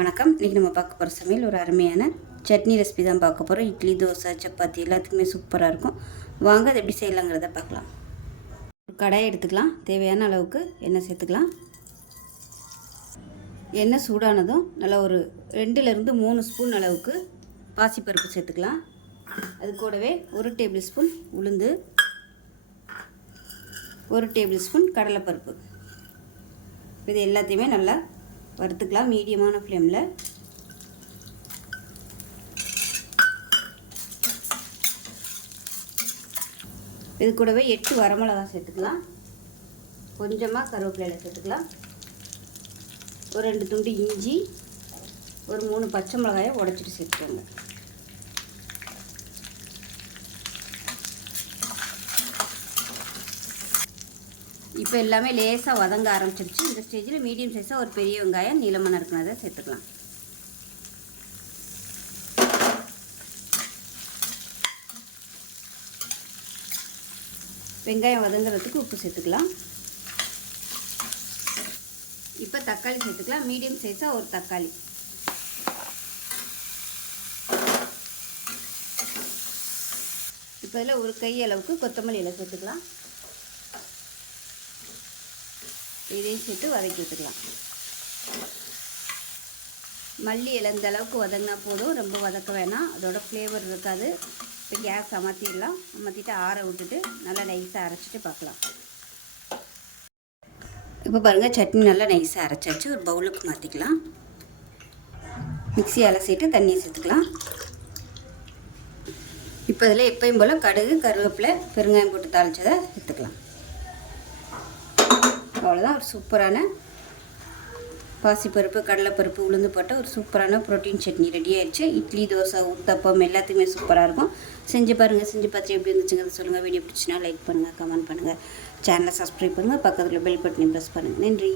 வணக்கம். இன்றைக்கி நம்ம பார்க்க போகிற சமையல் ஒரு அருமையான சட்னி ரெசிபி தான் பார்க்க போகிறோம். இட்லி, தோசை, சப்பாத்தி எல்லாத்துக்குமே சூப்பராக இருக்கும். வாங்க அது எப்படி செய்யலாங்கிறத பார்க்கலாம். ஒரு கடாயை எடுத்துக்கலாம். தேவையான அளவுக்கு எண்ணெய் சேர்த்துக்கலாம். எண்ணெய் சூடானதும் நல்லா ஒரு 2லேருந்து 3 ஸ்பூன் அளவுக்கு பாசிப்பருப்பு சேர்த்துக்கலாம். அது கூடவே 1 டேபிள் ஸ்பூன் உளுந்து, 1 டேபிள் ஸ்பூன் கடலைப்பருப்பு, இது எல்லாத்தையுமே நல்லா வறுத்துக்கலாம் மீடியமான ஃப்ளேமில். இது கூடவே 8 வரமிளகா சேர்த்துக்கலாம். கொஞ்சமாக கருவேப்பிலையில் சேர்த்துக்கலாம். ஒரு 2 துண்டு இஞ்சி, ஒரு 3 பச்சை மிளகாயை உடைச்சிட்டு சேர்த்துக்கோங்க. இப்போ எல்லாமே லேசாக வதங்க ஆரம்பிச்சிருச்சு. இந்த ஸ்டேஜில் மீடியம் சைஸாக ஒரு பெரிய வெங்காயம் நீளமாக நறுக்குனதை சேர்த்துக்கலாம். வெங்காயம் வதங்குறதுக்கு உப்பு சேர்த்துக்கலாம். இப்போ தக்காளி சேர்த்துக்கலாம். மீடியம் சைஸாக ஒரு தக்காளி. இப்போ இதில் ஒரு கை அளவுக்கு கொத்தமல்லி இலை சேர்த்துக்கலாம். இதையும் சேர்த்து வதக்கி விட்டுக்கலாம். மல்லி இலை இந்த அளவுக்கு வதங்கினா போதும், ரொம்ப வதக்க வேணாம், அதோட ஃப்ளேவர் இருக்காது. இப்போ கேஸ் அமர்த்திடலாம். அமர்த்திட்டு ஆற விட்டுட்டு நல்லா நைஸாக அரைச்சிட்டு பார்க்கலாம். இப்போ பாருங்கள், சட்னி நல்லா நைஸாக அரைச்சாச்சு. ஒரு பவுலுக்கு மாற்றிக்கலாம். மிக்ஸி அலசிட்டு தண்ணியை சேர்த்துக்கலாம். இப்போ இதில் எப்பயும் போல் கடுகு, கருவேப்பிலை, பெருங்காயம் போட்டு தாளிச்சதை சேர்த்துக்கலாம். அவ்வளோதான். ஒரு சூப்பரான பாசிப்பருப்பு, கடலைப்பருப்பு, உளுந்து போட்ட ஒரு சூப்பரான ப்ரோட்டீன் சட்னி ரெடி ஆயிடுச்சு. இட்லி, தோசை, ஊத்தப்பம் எல்லாத்துக்குமே சூப்பராக இருக்கும். செஞ்சு பாருங்கள். செஞ்சு பார்த்து எப்படி இருந்துச்சுங்கிறத சொல்லுங்கள். வீடியோ பிடிச்சினா லைக் பண்ணுங்கள், கமெண்ட் பண்ணுங்கள், சேனலை சப்ஸ்கிரைப் பண்ணுங்கள், பக்கத்தில் பெல் பட்டனை ப்ரெஸ் பண்ணுங்கள். நன்றி.